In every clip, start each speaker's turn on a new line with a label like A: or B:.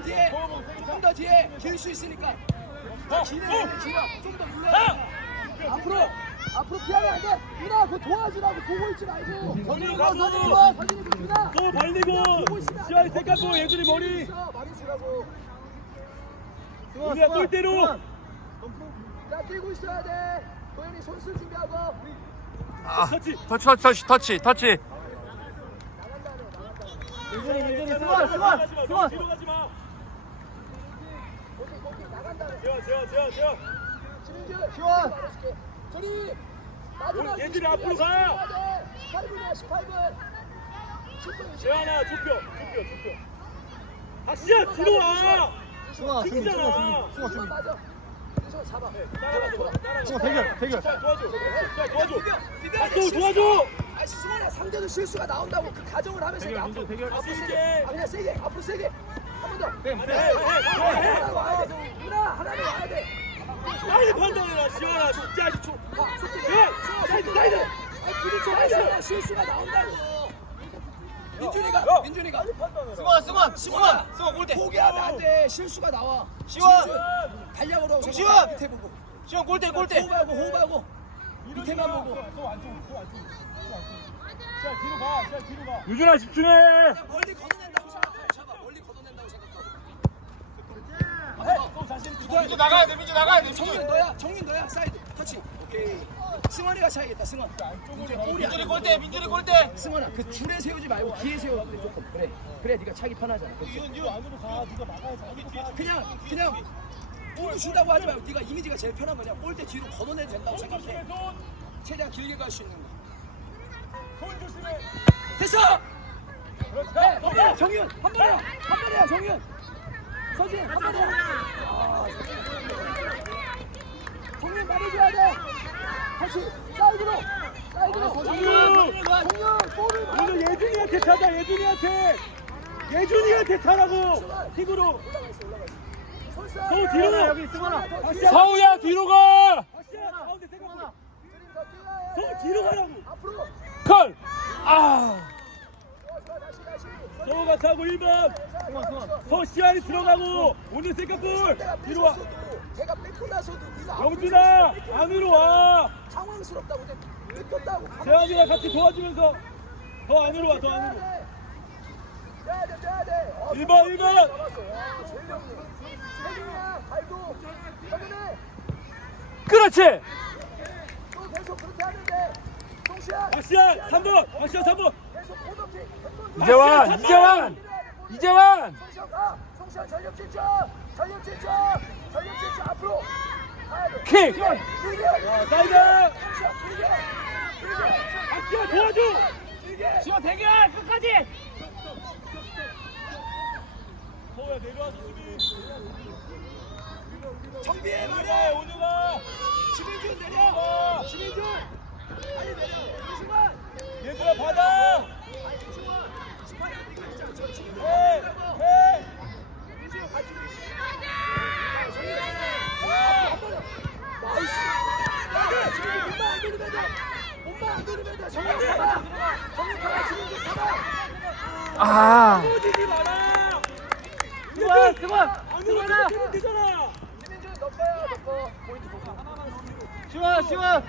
A: 좀만 뒤에 좀더 뒤에 길 수 있으니까. 더 기는 기가 좀더 눌러 앞으로 앞으로 피하면 안 돼 누나 그거 도와주라고 보고 있지 말고. 가 선진이 가 누나
B: 또 벌리고
A: 안
B: 시야에
A: 돼.
B: 색깔도 예준이 머리.
A: 주라고.
B: 우리가 골대로.
A: 자 뛰고 있어야 돼. 도현이 손쓸 준비하고.
C: 아,
B: 터치.
C: 터치 터치 터치 터치 터치.
B: 민준이 민준이. 승원 승원 승원 뒤로 가지 마
A: 거기
B: 재원 재원 재원
A: 지민규 시원 저리 마지막
B: 얘들이 앞으로 가.
A: 18분이야 18분 10분
B: 재환아 좁혀 좁혀 좁혀 박시야 뒤로 와
D: 승원아 승희
B: 튀기잖아.
D: 승원 승원 승원
A: 맞아 손 잡아
D: 승원 대결 대결
B: 자 도와줘 자 도와줘 박수 도와줘
A: 아 수만아 상대도 실수가 나온다고 그 가정을 하면서
B: 대결,
A: 앞으로
B: 민준, 대결.
A: 앞으로
B: 세게.
A: 세게 아 그냥 세게 앞으로 세게 한 번더
B: 해, 해, 해.
A: 하나 와야 돼 누나 하나는 와야 돼
B: 지원아 진짜 초
A: 사이드 아 부딪혀서 실수가 나온다고 민준이가 민준이가
C: 승원 승원 승원 승원 골대
A: 포기하면 안돼 실수가 나와
C: 시원.
A: 저거
C: 시원.
A: 밑에 보고
C: 시원 골대 골대
A: 호흡하고 호흡하고 밑에만 보고
B: 자 뒤로 가 자 뒤로 가 유준아 집중해
A: 멀리 걷어낸다고 생각하고 잡아 멀리 걷어낸다고 생각하고
B: 또 자신
C: 민주 나가야 돼 민주 나가야 돼.
A: 정윤 너야 정윤 너야. 사이드 터치. 오케이. 승원이가 차야겠다 승원. 민준이 골이
C: 민준이
A: 안
C: 골대 민준이 골대
A: 승원아 그 줄에 세우지 말고 뒤에 세워 그래 조금. 그래. 그래 네가 차기 편하잖아. 그치?
B: 안으로 가. 네가 막아야지 안으로 가.
A: 그냥 그냥 골 준다고 하지 말고 네가 이미지가 제일 편한 거냐? 골대 뒤로 걷어내도 된다고 생각해. 최대한 길게 갈 수 있는 거.
B: 손 조심해.
A: 됐어!
B: 그렇지
A: 네, 정윤! 한 번이야 한 번이야 정윤 서진 한 번이야 아, 정윤 말해줘야 돼. 다시 사이드로. 사이드로.
B: 정윤!
A: 정윤 볼을 봐
B: 오늘 예준이한테 찾아 예준이한테. 예준이한테 차라고. 킥으로. 서우 뒤로 가. 여기 승원아.
C: 서우야 뒤로 가.
A: 서
B: 서우 뒤로 가라고.
A: 앞으로.
C: 컬! 아
B: 서우가 차고 1번. 서우 시안이 들어가고 오늘
A: 내가
B: 뒤로 와.
A: 걔가 뺏고 나서도 네가
B: 영준아 안으로 와.
A: 당황스럽다고 뺏겼다고
B: 재환이랑 같이 도와주면서. 더 안으로 와 더 안으로.
A: 빼야 돼 빼야 돼 어,
B: 일 번, 일 번.
A: 잡았어. 와, 제일 없네 세준이야 발도. 확인해
C: 그렇지.
A: 또 계속 그렇게 하는데. 동시야.
B: 박시야 3번. 박시야 3번.
A: 계속 코너킥
C: 이재환 이재환 이재환
A: 송시현 전력 질주 전력 질주 전력 질주 앞으로
C: 킥!
B: 사이드 박시야 도와줘
C: 시원 대결 끝까지
B: 서우야 내려와서 수비
A: 정비해
B: 오늘
A: 말해
B: 가 오늘 가
A: 지민준 내려 지민준 빨리 내려 이승환
B: 얘들아 받아
A: 아니 이승환 이승환이 안 되게 했잖아 저 지민준
B: 해!
A: 내려고
B: 해!
A: 이승환 가지고 있어 정민아 앞으로 한 번에 나이스 야 지민준 몸만 안 들이면 돼 들이면 돼 정민 잡아 정민 잡아 지민준 잡아
C: 아.
B: 떨어지지 마라.
C: 승원 승원
B: 안으로 뛰면 되잖아
A: 너 거야 너거 포인트 보고
C: 시원 시원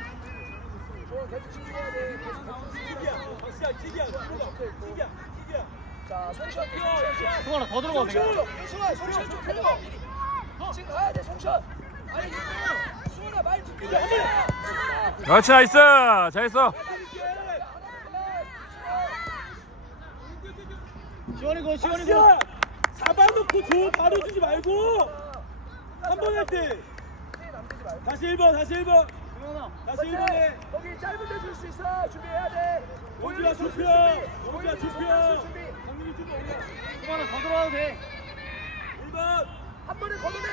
A: 좋아. 계속 집중해야 돼 계속
B: 킥이야 박시야 킥이야 뒤로 가 킥이야 킥이야
A: 자 손샷 손샷
D: 승원아 더 들어가도 돼
A: 이승환 손샷 좀 해줘 지금 가야 돼 손샷 아니 수훈아 말 듣기 전에 수훈아
C: 그렇지 나이스. 잘했어
D: 시원이 고 시원이 고
B: 박시야 잡아놓고 줘 바로 주지 말고! 한 번 할 때! 다시 1번 다시 1번! 다시 1번에!
A: 거기 짧은 데 줄 수 있어. 준비해야 돼.
B: 원주야 좁혀 원주야 좁혀
A: 준비
B: 강민이 좀 올려
D: 승원아 더 들어가도 돼.
B: 1번!
A: 한 번에 걷어내.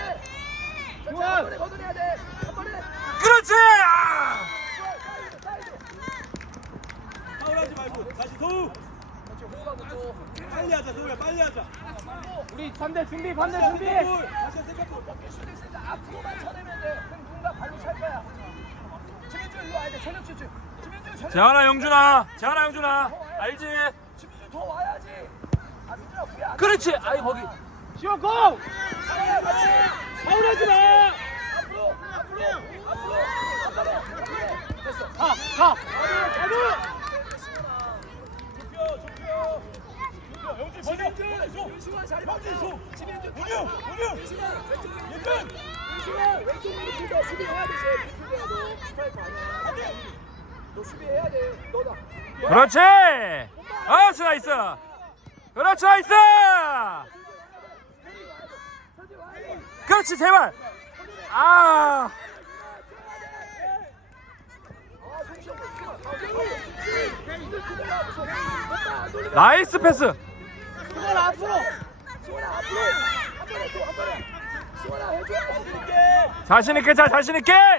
A: 자,
D: 좋아.
A: 한 번에 걷어내야 돼 한 번에.
C: 그렇지! 아!
A: 사이드 사이드
B: 파울하지 말고 다시 소우
A: 그렇지 호흡하고 또
B: 빨리 하자 소우야 빨리 하자
D: 우리 반대 준비 반대 준비
B: 다시 생각볼
A: 꺾일 수도 있으니까 앞으로만 쳐내면 돼 그럼 누군가 발로 찰 거야 지민준 일로 와야 돼 전력 지민준 전력
C: 재환아 영준아 재환아 영준아 알지
A: 지민준 더 와야지 아 민준아 후회 안
C: 그렇지 아이 거기
D: 시원 고!
A: 가야 같이.
B: 파울하지 마.
A: 앞으로, 앞으로, 앞으로. 그래. 됐어.
D: 가! 가!
A: 잡아, 잡아.
B: 좁혀 좁혀. 좁혀 영준
A: 지민준, 윤승환 자리 바꿔.
B: 예쁜.
A: 수비해야 돼. 미드야 너 아니야. 너 수비해야 돼. 너다.
C: 그렇지 아스 나이스 그렇지 나이스 그렇지 제발 아 나이스 패스
A: 승환 앞으로. 승환 앞으로.
C: 자신 있게 자 자신 있게 아!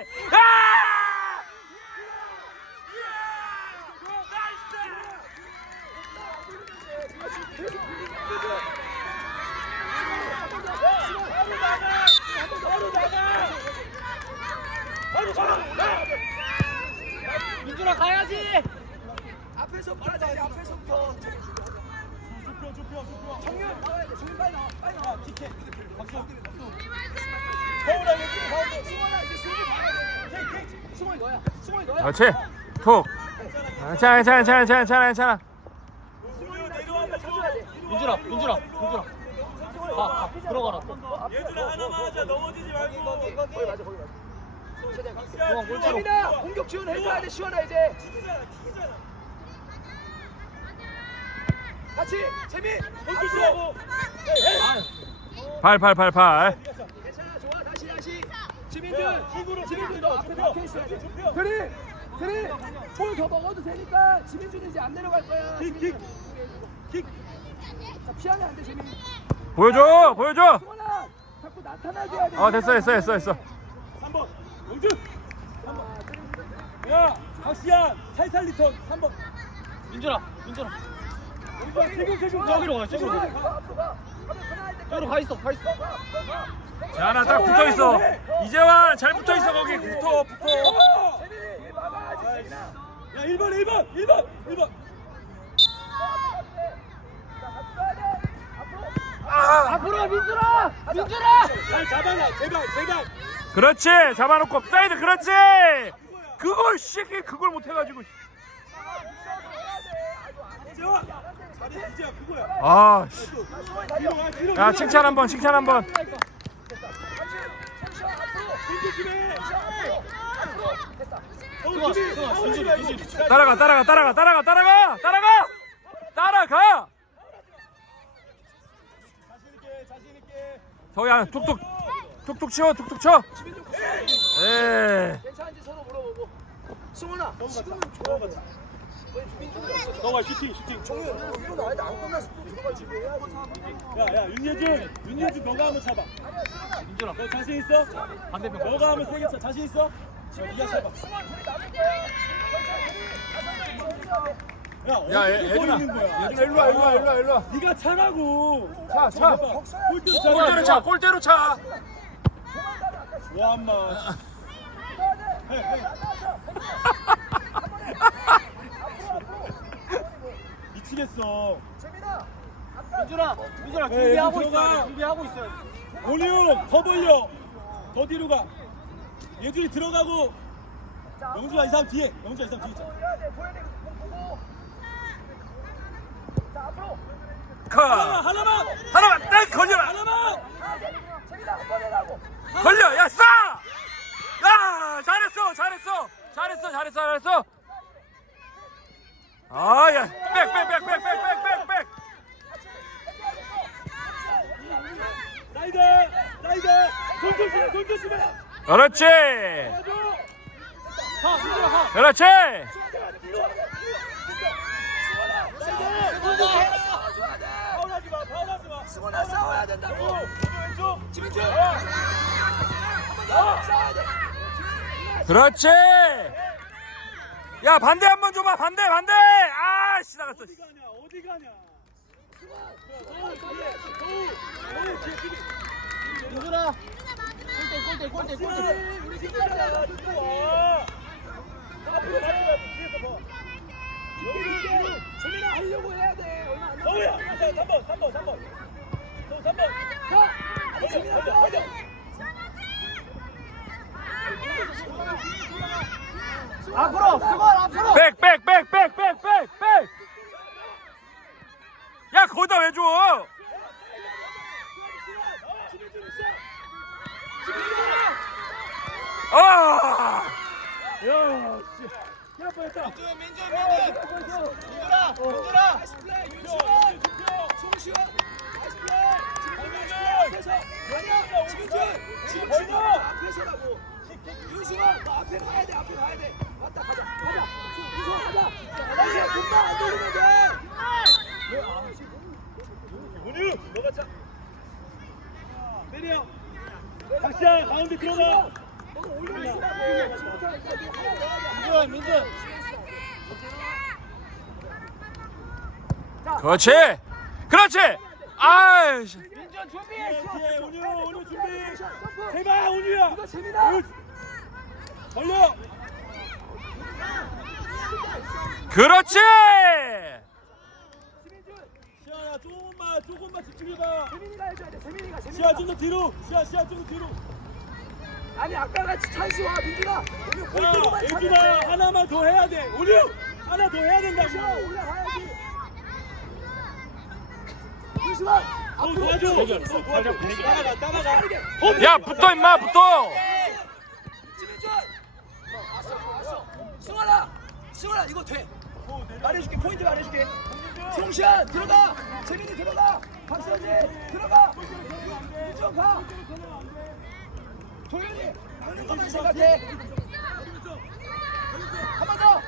D: 민준아 가야지!
A: 하자. 이제 앞에서부터.
B: 좁혀 좁혀 좁혀.
A: 정윤 나와야 돼. 정윤 빨리 나와. 빨리 나와.
B: 티켓 박수 서울아 예쁜 가운데
A: 승환아 이제 수비 가야 돼. 승환이 너야. 승환이 너야.
C: 그렇지 톡 괜찮아 괜찮아 괜찮아 괜찮아 괜찮아.
D: 민준아, 민준아, 민준아. 가, 가, 들어가라.
B: 얘들아 하나만 하자 넘어지지 말고
A: 거기 맞아. 거기 맞아. 최대한
D: 골 차로.
A: 재민아 공격 지원해줘야 돼. 시원아 이제.
B: 튀기잖아 튀기잖아
A: 같이 재민.
B: 손주시하고.
C: 팔 팔 팔 팔.
A: 괜찮아 좋아. 다시 다시. 지민준
B: 킥으로
A: 지민준 너 앞에 돼.
B: 좁혀.
A: 그래 그래. 볼더 먹어도 되니까 지민준 이제 안 내려갈 거야.
B: 킥킥킥.
A: 자 피하면 안돼 재민.
C: 보여줘 보여줘.
A: 승원아 자꾸 나타나게 해야 돼.
C: 어 됐어 됐어 됐어 됐어.
B: 3번. 영준.
A: 자, 그리고
B: 야 박시현 살살 리턴. 3번.
D: 민준아, 민준아. 저기로 가, 저기로 가. 저기로 가 있어, 가 있어.
C: 자나 딱 붙어 있어 이재환 잘 붙어 있어 거기 붙어 붙어
A: 야
B: 1번 1번 1번 1번
A: 자 같이 가야 돼 앞으로
C: 아
D: 앞으로 민준아! 민준아!
B: 잘 잡아놔 제발 제발
C: 그렇지 잡아놓고 사이드 그렇지 그걸 씨 그걸 못 해가지고 아 씨. 야 칭찬 한번 칭찬 한번. 따라가 따라가 따라가 따라가 따라가! 따라가! 따라가! 저야 툭툭 툭툭 치워 툭툭 쳐. 에
A: 괜찮은지 서로 물어보고. 승원아 지금은 좋아 왜
B: 너가 슈팅 슈팅
A: 정현 이거 나야 안 끝났어 또 들어갈 준비해야지
B: 야야 윤예준 윤예준 너가 한번 잡아
D: 민준아.
B: 너 자신 있어?
D: 반대편
B: 너가 한번 세게 쳐 자신 있어? 자 니가 잡아
A: 야
B: 야,
C: 얘-
B: 서
C: 얘들아.
B: 있는 거야
C: 얘들아, 일로 와, 일로 와, 일로 와, 일로 와.
B: 네가 차라고
C: 차, 차. 골대로 차 골대로 차
B: 와 엄마 미 치겠어.
A: 재민아
D: 민준아, 민준아
B: 네,
D: 준비하고
B: 들어가.
D: 있어. 준비하고 있어.
B: 원희용 더 벌려. 더 뒤로 가. 예준이 들어가고. 영주야 이상 뒤에. 영주야 이상 뒤에 있자.
A: 앞으로
B: 하나만
C: 카
B: 하나만.
C: 하나만 딱 걸려라.
B: 하나만.
A: 재민아 한번 해라고.
C: 걸려. 야 쏴! 야 잘했어 잘했어. 잘했어 잘했어 잘했어 아야 백백백백백백 백백.
B: 사이드 사이드. 손 조심해 손 조심해.
C: 그렇지. 그렇지.
A: 승원아 싸워야 된다고 돼
C: 그렇지 야 반대 한 번 줘봐 반대 반대 아씨 나갔어
B: 어디 가냐 어디 가냐
D: 민준아. 골대, 골대, 골대, 골대.
A: 우리 팀이야
B: 와
A: 앞으로 가 뒤에서 봐 재민아 하려고 해야 돼 얼마 안 남았어
B: 서우야 3번 3번 3번 서 3번
A: 가. 재민아 가.
D: 앞으로 승원 앞으로
C: 백, 백, 백, 백, 백, 백, 백. 야, 거기다 왜 줘? 아!
B: 야, 씨. 큰일 뻔했다.
D: 민준아 민준아
A: 다시 플레이 윤수원. 송시원. 김민준 앞에서. 아니야. 김민준. 지금 지금 앞에서라고. 윤수원 너 앞에 가야 돼. 앞에 가야 돼. 맞다 가자. 가자. 윤수원 가자. 다시 금방 안 돌리면 돼.
B: 문유, 너가 차. 때려. 박시야, 가운데 들어가.
A: 너가 올려주라고. 지금부터 일단 너 하나 넣어야 돼.
D: 민준 민준
C: 그렇지. 그렇지. 아이씨.
D: 민준 준비
B: 운유, 운유 준비. 제발, 운유야.
A: 이거 재민아.
B: 걸려.
C: 그렇지.
B: 시아야, 조금만, 조금만 집중해봐.
A: 재민이가 해줘야 돼. 재민이가 재민이가.
B: 시아 좀 더 뒤로. 시아, 시아 좀 더 뒤로.
A: 아니 아까 같이 찬스 와 민준아. 오늘
B: 야,
A: 골키퍼만 찾으면
B: 하나만 더 해야 돼. 운유, 하나 더 해야 된다고.
A: 민준아 올라가야지. 민준아
B: 너
A: 앞으로
B: 도와줘. 너 도와줘. 따라가, 따라가.
C: 야, 붙어 임마, 붙어.
A: 김민준. 왔어 왔어. 승환아 이거 돼. 말해줄게 포인트 말해줄게. 송시안 들어가. 재민이 들어가. 박서진 들어가. 민준 가. 도현이 막는 것만 생각해. 한 번 더.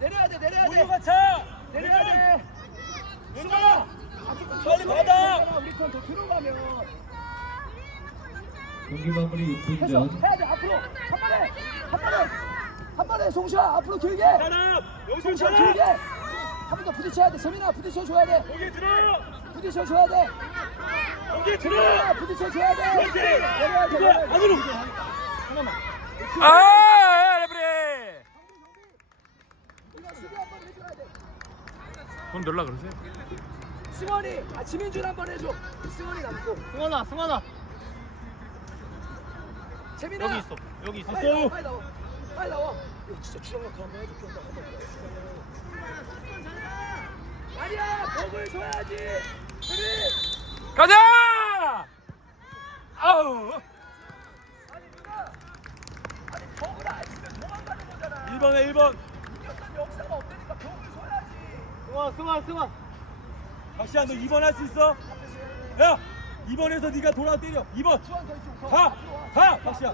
A: 내려야 돼 내려야 돼.
B: 운유가 차.
A: 내려야 돼. 승환아.
B: 빨리 받아.
A: 우리 편더 들어가면
E: 경기 마무리 6분
A: 해서
E: 전
A: 해야 돼 앞으로 한 번에 한 번에 한 번에 송시아 앞으로 길게.
B: 사람.
A: 길게. 한 번 더 부딪혀야 돼. 세민아 부딪혀 줘야 돼.
B: 여기 들어.
A: 부딪혀 줘야 돼.
B: 여기 들어.
A: 부딪혀 줘야 돼.
B: 그렇지.
A: 내려야 돼 내려야 돼.
B: 안으로.
C: 아, 레프리.
A: 우리가 수비 한번 해줘야 돼.
C: 돈 넣으려 그러세요?
A: 승원이 아 지민준 한번 해줘. 승원이 남고.
D: 승원아 승원아.
A: 재민아.
D: 여기 있어. 여기 있어.
A: 빨리 나와 빨리 나와 빨리 나와 이거 진짜 주영아 한번 주영아 한번 아니야 벽을 줘야지 그래
C: 가자! 아우.
A: 아니 누나 아니 벽을 안 치면 도망가는 거잖아
B: 1번에 1번.
A: 이겼던 역사가 없다니까 벽을 줘야지
D: 승원 승원 승원
B: 박시야, 너 2번 할 수 있어? 야, 2번에서 네가 돌아 때려. 2번.
A: 주원 더 이쪽 더
B: 가! 가, 박시야.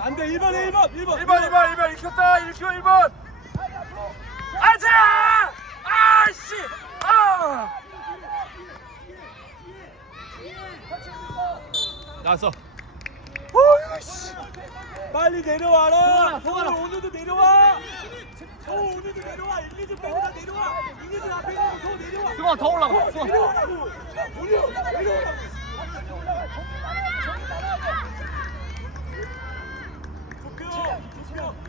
B: 안 돼. 1번에 1번. 1번.
C: 1번, 2번, 2번 익혔다. 1초 1번.
A: 빨리 앞으로
C: 아자! 아씨! 아! 나왔어.
B: 빨리 내려와라. 서울 오늘도 내려와. 서울 오늘도 내려와. 이기좀 빼고 다 내려와. 이기준 앞에 있는 서울 내려와.
D: 승원 더 올라가
B: 어,
D: 승원
B: 내려오라고. 내려오라고. 도쿄, 도쿄. 박시야. 뽀뽀.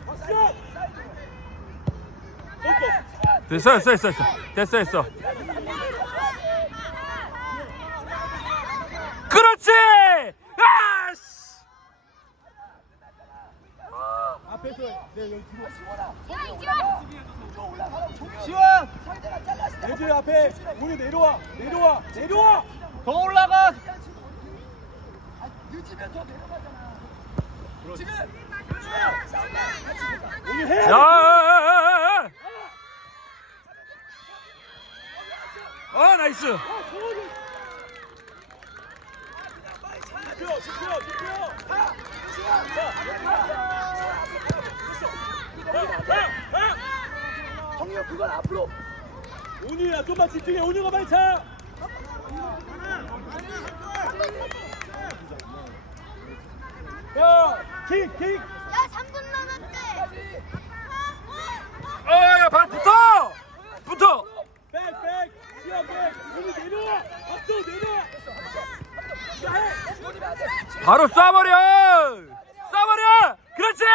C: 됐어, 됐어, 됐어, 됐어, 됐어. 그렇지! 아씨!
B: 앞에서 내 여기 뒤로.
A: 때
B: 예준이 앞에 오늘 내려와. 내려와. 내려와.
D: 더 올라가
A: 아, 늦으면 더 내려가잖아 야.
C: 야! 아, 나이스!
A: 정혁 그건 앞으로
B: 온유야, 좀만 집중해. 온유가 빨리 차. 야, 킥, 킥.
F: 야 3분 남았대.
C: 어, 야, 발 붙어! 붙어!
B: 백, 백. 시야 백. 온유 내려와. 앞서 내려와. 야, 해.
C: 바로! 쏴버려! 그렇지! 야!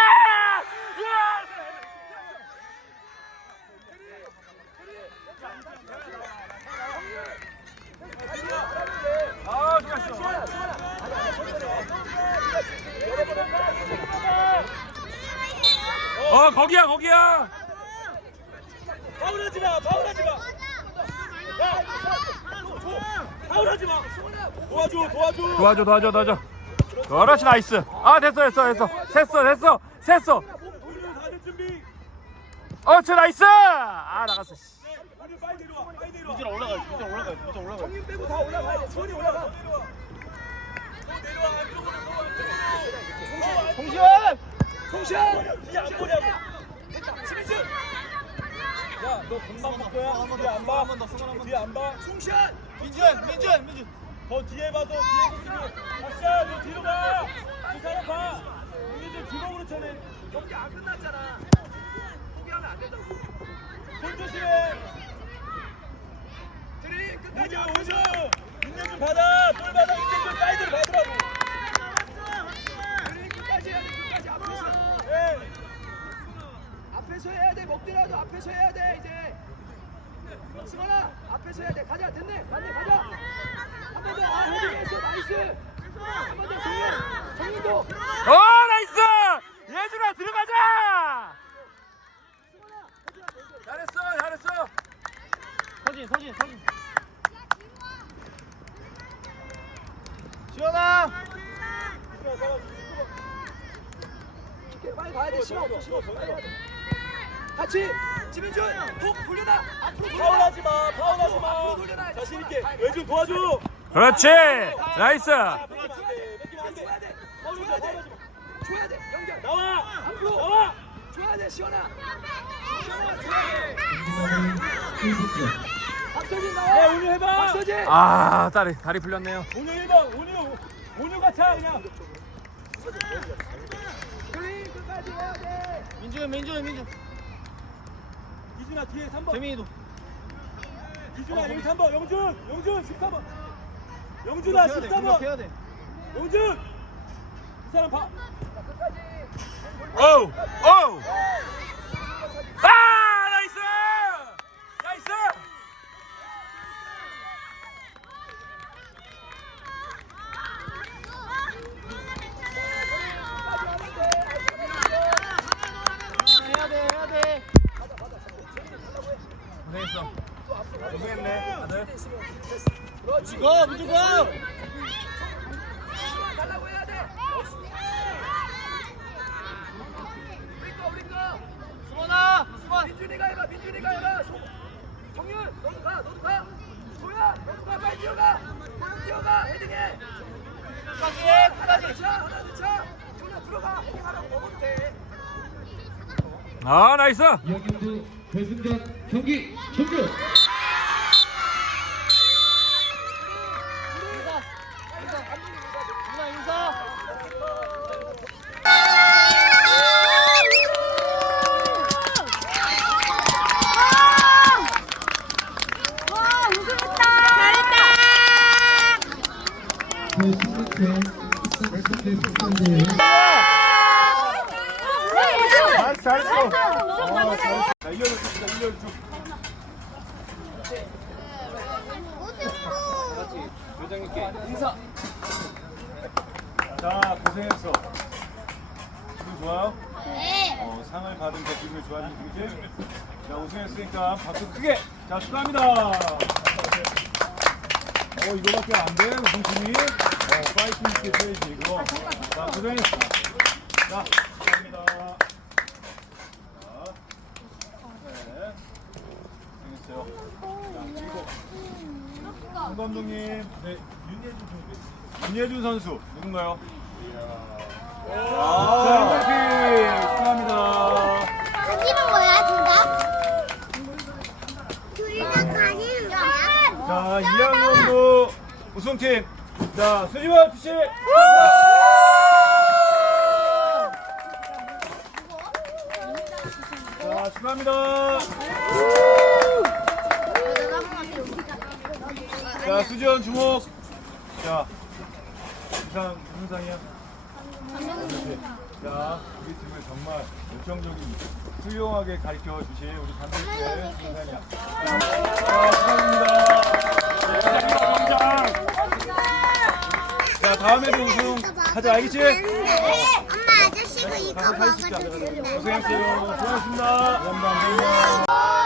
C: 어 거기야 거기야
B: 파울하지 마, 파울하지 마. 야, 파울하지 마. 도와줘, 도와줘.
C: 도와줘 그렇지 나이스 아 됐어 됐어 됐어 됐어 됐어 됐어. 어치 나이스 아 나갔어.
D: 민준아 올라가 민준아 올라가 민준아 올라가
A: 정민 빼고 다 올라가야 돼. 주원이 올라가.
D: 홍시현
A: 송시현.
B: 이제 안 보냐고.
A: 됐다. 지민준.
B: 야, 너 금방 볼 거야. 뒤에 안 봐. 뒤에 안 봐.
A: 송시현.
D: 민준 민준 민준
B: 더 뒤에 봐서 뒤에 보시면. 박사, 너 뒤로 봐. 두 사람 봐. 우리들 주먹으로 쳐내.
A: 경기 안 끝났잖아. 포기하면 안 된다고.
B: 손 조심해.
A: 드림 끝까지
B: 우주. 우주. 윤영준 받아. 볼 받아. 윤영준 사이드로 받으라고.
A: 드림 끝까지 해야 돼. 끝까지 앞에서.
B: 예.
A: 앞에서 해야 돼. 먹더라도 앞에서 해야 돼 이제. 승원아 앞에서 해야 돼. 가자. 됐네. 맞네. 가자. 나이스.
C: 어 나이스 예준아 들어가자 잘했어 잘했어
D: 서진 서진 서진 지원아
A: 빨리 가야 돼. 시간 없어. 시간 없어. 빨리 가야 돼. 같이. 지민준. 톡 돌려놔. 앞으로 돌려놔.
B: 파울하지 마. 파울하지 마. 자신 있게. 왼쪽 도와줘.
C: 그렇지 나이스.
A: 줘야 돼. 연결.
B: 나와.
A: 앞으로.
B: 나와.
A: 줘야 돼. 시원아. 시원아 줘야 돼. 박서진 나와.
B: 야, 오늘 해봐.
A: 박서진.
C: 아 다리 다리 풀렸네요
B: 오늘 1번. 오늘 오늘가 차 그냥.
A: 그린 끝까지 해야 돼.
D: 민준 민준 민준
B: 이준아 뒤에 3번.
D: 재민이도
B: 이준아 여기 3번. 영준. 영준 14번. 영준아
D: 해야 돼
B: 14번.
D: 해야 돼.
B: 영준. 이 사람 봐.
C: 오우 오우. 아 나이스! 나이스!
D: 해야 돼 해야 돼.
C: 고생했어 고
D: 민준 고
A: 달라고 해야 돼. 우리 거 우리 거.
D: 수원아 수원
A: 민준이가 해봐. 민준이가 해봐. 소- 정윤 너도 가. 너도 가. 조야 너도 가. 빨리 뛰어가. 뛰어가. 헤딩해.
D: 끝까지 끝까지
A: 차. 하나 더 차. 조야 들어가. 헤딩하라고 먹어도 돼.
C: 아 나이스
E: 이학년도 결승전 경기 종료.
B: 자. 자, 고생했어. 기분 좋아요?
F: 네.
B: 어, 상을 받은 게 기분이 좋아지는 그지? 자, 우승했으니까 박수 크게! 자, 축하합니다! 어, 이거밖에 안 돼, 우승팀이. 어, 파이팅 있게 해야지, 이거. 자, 고생했어. 자, 홍 감독님, 네, 윤예준 선수. 누군가요? 축하합니다.
F: 가시는 거야, 둘 다? 둘 다 가시는 거야?
B: 자, 2학년도 우승팀. 자, 수지원 FC. 자, 축하합니다. 자, 수지원 주목. 자, 이상 무슨 상이야? 자, 우리 팀을 정말 열정적인 훌륭하게 가르쳐 주신 우리 감독님의 순간이야. 자, 축하합니다. 자, 다음에도 우승 하자, 알겠지?
F: 엄마 아저씨
G: 이거 이거 먹어도 된다.
F: 고생했어요. 고맙습니다. 감사합니다.